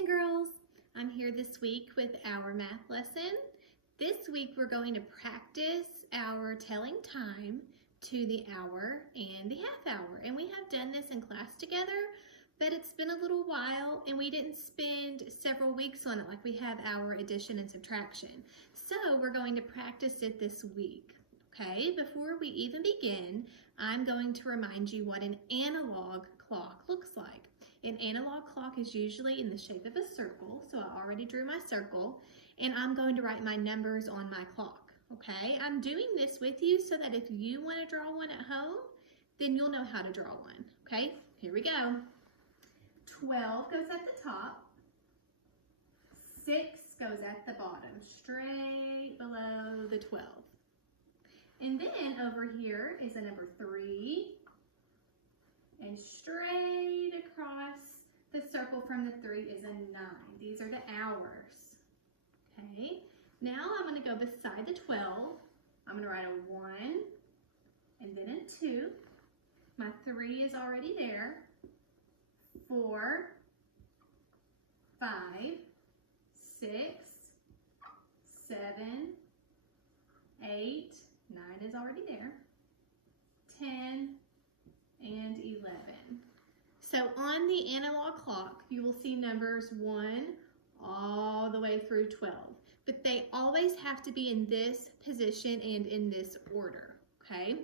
and girls. I'm here this week with our math lesson. This week we're going to practice our telling time to the hour and the half hour. And we have done this in class together, but it's been a little while and we didn't spend several weeks on it like we have our addition and subtraction. So we're going to practice it this week. Okay, before we even begin, I'm going to remind you what an analog clock looks like. An analog clock is usually in the shape of a circle, so I already drew my circle, and I'm going to write my numbers on my clock, okay? I'm doing this with you so that if you want to draw one at home, then you'll know how to draw one, okay? Here we go. 12 goes at the top, 6 goes at the bottom, straight below the 12. And then over here is a number 3, and straight across the circle from the 3 is a 9. These are the hours. Okay, now I'm going to go beside the 12. I'm going to write a 1 and then a 2. My 3 is already there. 4, 5, 6, 7, 8, 9 is already there. 10, and 11. So on the analog clock, you will see numbers 1 all the way through 12, but they always have to be in this position and in this order, okay?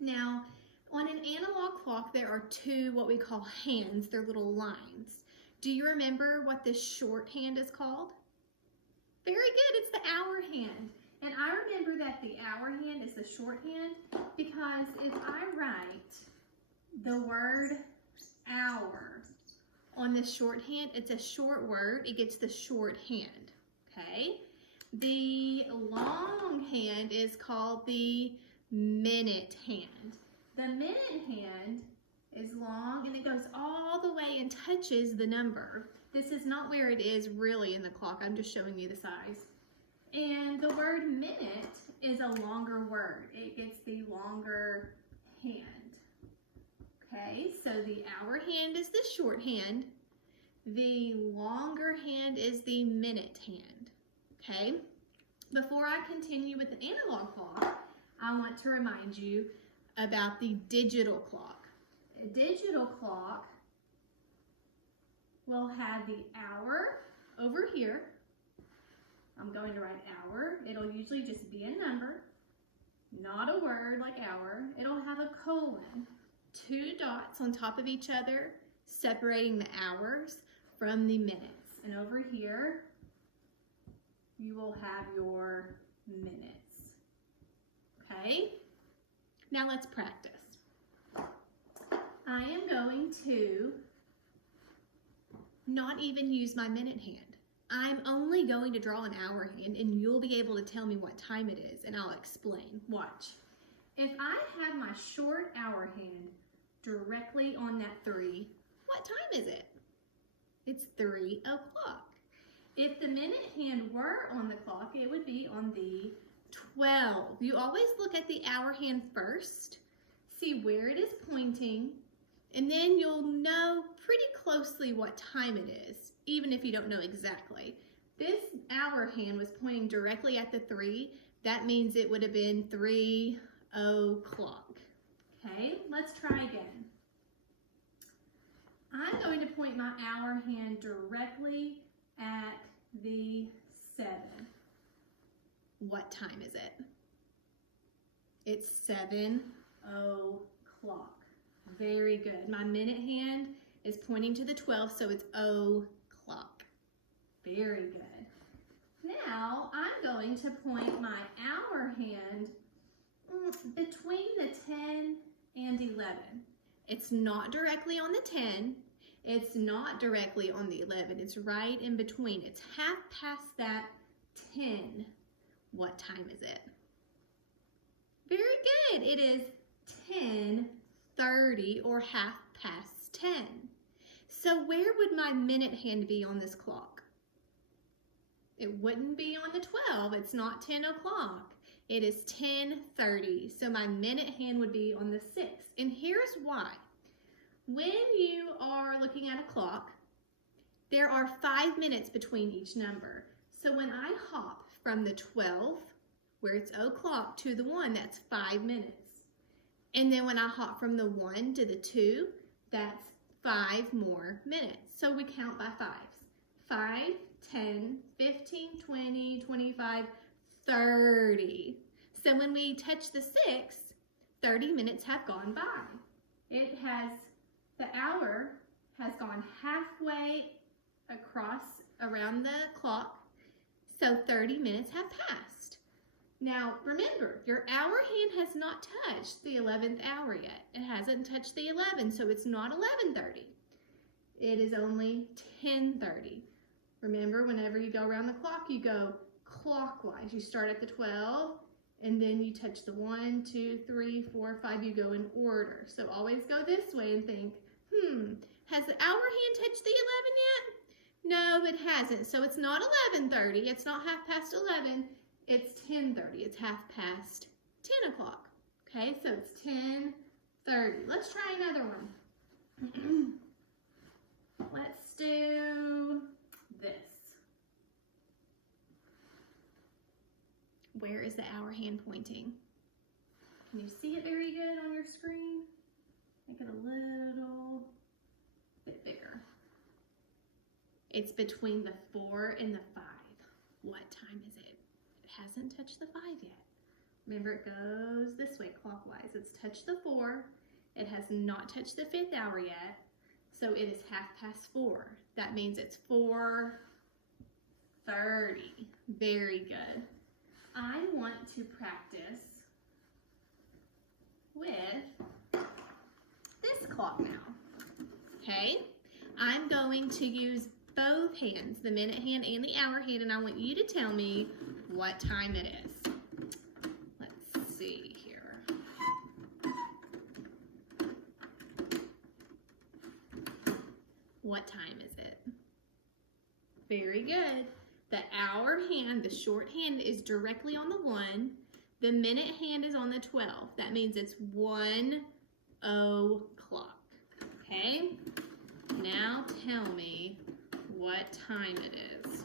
Now, on an analog clock, there are two what we call hands. They're little lines. Do you remember what this shorthand is called? Very good, it's the hour hand. And I remember that the hour hand is the shorthand because if I write the word hour on the shorthand, it's a short word, it gets the shorthand, okay? The long hand is called the minute hand. The minute hand is long and it goes all the way and touches the number. This is not where it is really in the clock, I'm just showing you the size. And the word minute is a longer word. It gets the longer hand. Okay, so the hour hand is the shorthand. The longer hand is the minute hand. Okay, before I continue with the analog clock, I want to remind you about the digital clock. A digital clock will have the hour over here. I'm going to write hour. It'll usually just be a number, not a word like hour. It'll have a colon, 2 dots on top of each other, separating the hours from the minutes. And over here, you will have your minutes. Okay? Now let's practice. I am going to not even use my minute hand. I'm only going to draw an hour hand and you'll be able to tell me what time it is and I'll explain. Watch. If I have my short hour hand directly on that 3, what time is it? It's 3 o'clock. If the minute hand were on the clock, it would be on the 12. You always look at the hour hand first, see where it is pointing, and then you'll know pretty closely what time it is, even if you don't know exactly. This hour hand was pointing directly at the 3. That means it would have been 3 o'clock. Okay, let's try again. I'm going to point my hour hand directly at the 7. What time is it? It's 7 o'clock. Very good. My minute hand is pointing to the 12, so it's o'clock. Very good. Now, I'm going to point my hour hand between the 10 and 11. It's not directly on the 10. It's not directly on the 11. It's right in between. It's half past that 10. What time is it? Very good. It is 10:30 or half past 10. So where would my minute hand be on this clock? It wouldn't be on the 12. It's not 10 o'clock. It is 10:30. So my minute hand would be on the 6. And here's why. When you are looking at a clock, There are 5 minutes between each number. So when I hop from the 12, where it's o'clock, to the 1, that's 5 minutes. And then when I hop from the 1 to the 2, that's 5 more minutes. So we count by 5s. 5, 10, 15, 20, 25, 30. So when we touch the 6, 30 minutes have gone by. The hour has gone halfway across around the clock, so 30 minutes have passed. Now remember, your hour hand has not touched the 11th hour yet. It hasn't touched the 11, so it's not 11:30. It is only 10:30. Remember, whenever you go around the clock, you go clockwise. You start at the 12, and then you touch the 1, 2, 3, 4, 5. You go in order. So always go this way and think, has the hour hand touched the 11 yet? No, it hasn't. So it's not 11:30. It's not 11:30. It's 10:30. It's 10:30. Okay, so it's 10:30. Let's try another one. Let's do this. Where is the hour hand pointing? Can you see it very good on your screen? Make it a little bit bigger. It's between the 4 and the 5. What time is it? It hasn't touched the 5 yet. Remember, it goes this way clockwise. It's touched the 4. It has not touched the 5th hour yet. So it is 4:30. That means it's 4:30. Very good. I want to practice with this clock now. Okay? I'm going to use both hands, the minute hand and the hour hand, and I want you to tell me what time it is. Let's see here. What time is it? Very good. The hour hand, the short hand, is directly on the 1. The minute hand is on the 12. That means it's 1 o'clock. Okay? Now tell me what time it is.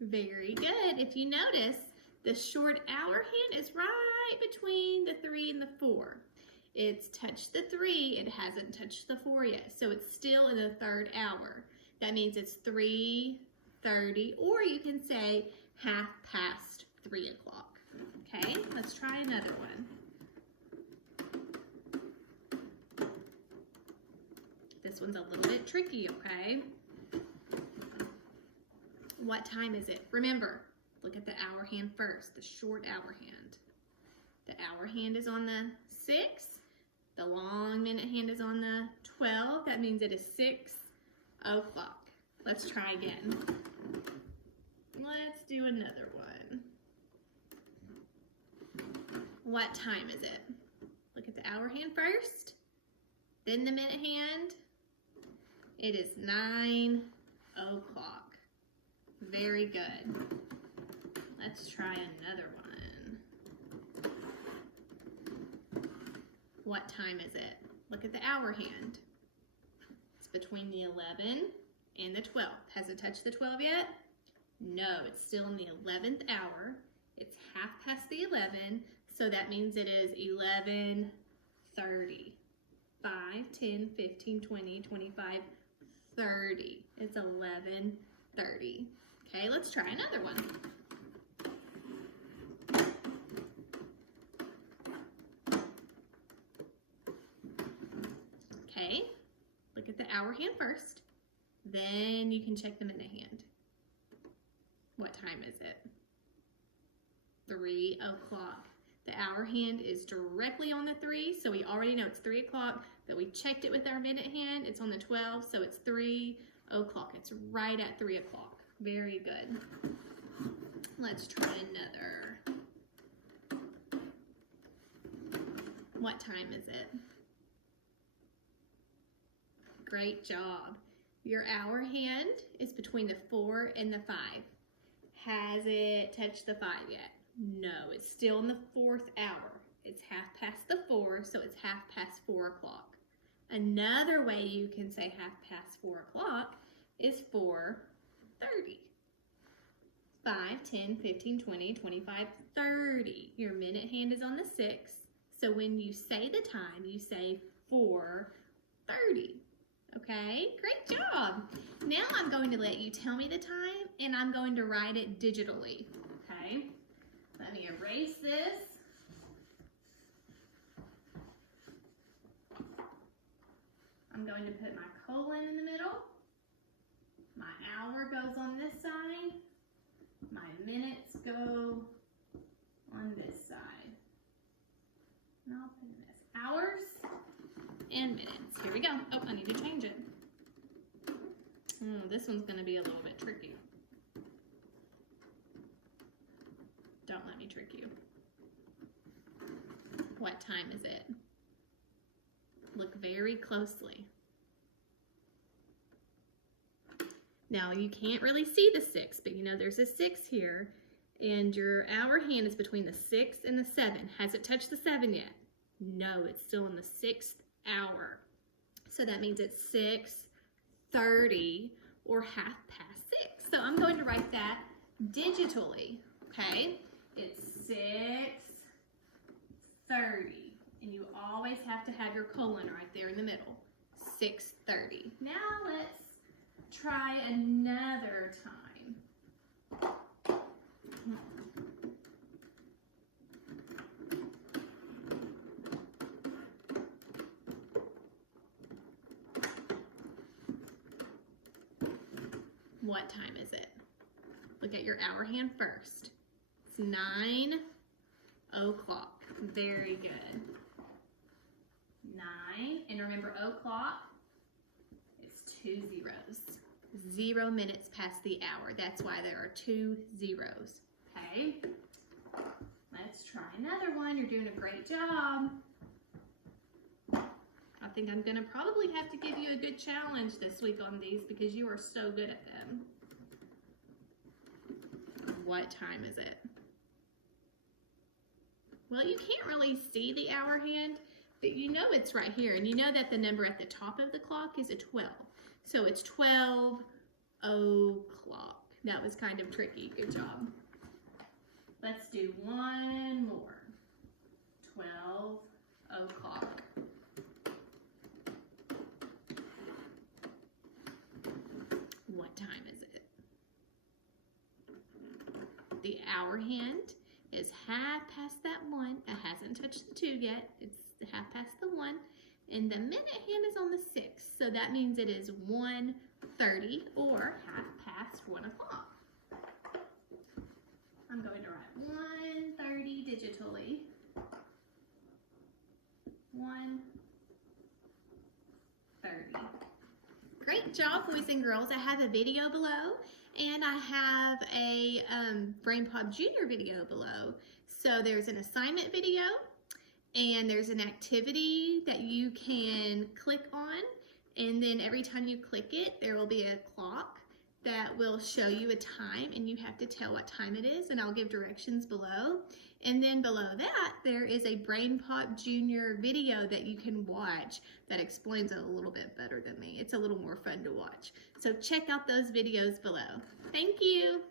Very good. If you notice, the short hour hand is right between the 3 and the 4. It's touched the 3, it hasn't touched the 4 yet, so it's still in the 3rd hour. That means it's 3:30, or you can say 3 o'clock. Okay, let's try another one. This one's a little bit tricky, okay? What time is it? Remember, look at the hour hand first, the short hour hand. The hour hand is on the 6. The long minute hand is on the 12. That means it is 6 o'clock. Let's try again. Let's do another one. What time is it? Look at the hour hand first, then the minute hand. It is 9 o'clock. Very good. Let's try another one. What time is it? Look at the hour hand. It's between the 11 and the 12. Has it touched the 12 yet? No, it's still in the 11th hour. It's 11:30, so that means it is 11:30. 5, 10, 15, 20, 25, 30. It's 11:30. Okay, let's try another one. Okay, look at the hour hand first. Then you can check the minute hand. What time is it? 3 o'clock. The hour hand is directly on the 3, so we already know it's 3 o'clock, but we checked it with our minute hand. It's on the 12, so it's 3 o'clock. It's right at 3 o'clock. Very good. Let's try another. What time is it? Great job. Your hour hand is between the 4 and the 5. Has it touched the 5 yet? No, it's still in the 4th hour. It's 4:30, so it's 4:30. Another way you can say 4:30 is 4:30. 5, 10, 15, 20, 25, 30. Your minute hand is on the 6. So when you say the time, you say 4:30. Okay, great job. Now I'm going to let you tell me the time and I'm going to write it digitally. Okay, let me erase this. I'm going to put my colon in the middle. My hour goes on this side. My minutes go on this side. And I'll put in this hours and minutes. Here we go. Oh, I need to change it. Oh, this one's going to be a little bit tricky. Don't let me trick you. What time is it? Look very closely. Now, you can't really see the 6, but you know there's a 6 here, and your hour hand is between the 6 and the 7. Has it touched the 7 yet? No, it's still in the 6th hour. So that means it's 6:30 or 6:30. So I'm going to write that digitally, okay? It's 6:30, and you always have to have your colon right there in the middle. 6:30. Now let's try another time. What time is it? Look at your hour hand first. It's 9 o'clock. Very good. 9, and remember o'clock, it's 2 zeros. 0 minutes past the hour. That's why there are 2 zeros. Okay? Let's try another one. You're doing a great job. I think I'm going to probably have to give you a good challenge this week on these because you are so good at them. What time is it? Well, you can't really see the hour hand, but you know it's right here. And you know that the number at the top of the clock is a 12. So it's 12 o'clock. That was kind of tricky. Good job. Let's do one more. 12 o'clock. What time is it? The hour hand is 1:30. It hasn't touched the 2 yet. It's 1:30. And the minute hand is on the 6. So that means it is 1:30 or 1:30 o'clock. I'm going to write 1:30 digitally. 1:30. Great job, boys and girls. I have a video below, and I have a BrainPop Junior video below. So there's an assignment video, and there's an activity that you can click on, and then every time you click it, there will be a clock that will show you a time, and you have to tell what time it is, and I'll give directions below. And then below that, there is a BrainPop Junior video that you can watch that explains it a little bit better than me. It's a little more fun to watch. So check out those videos below. Thank you.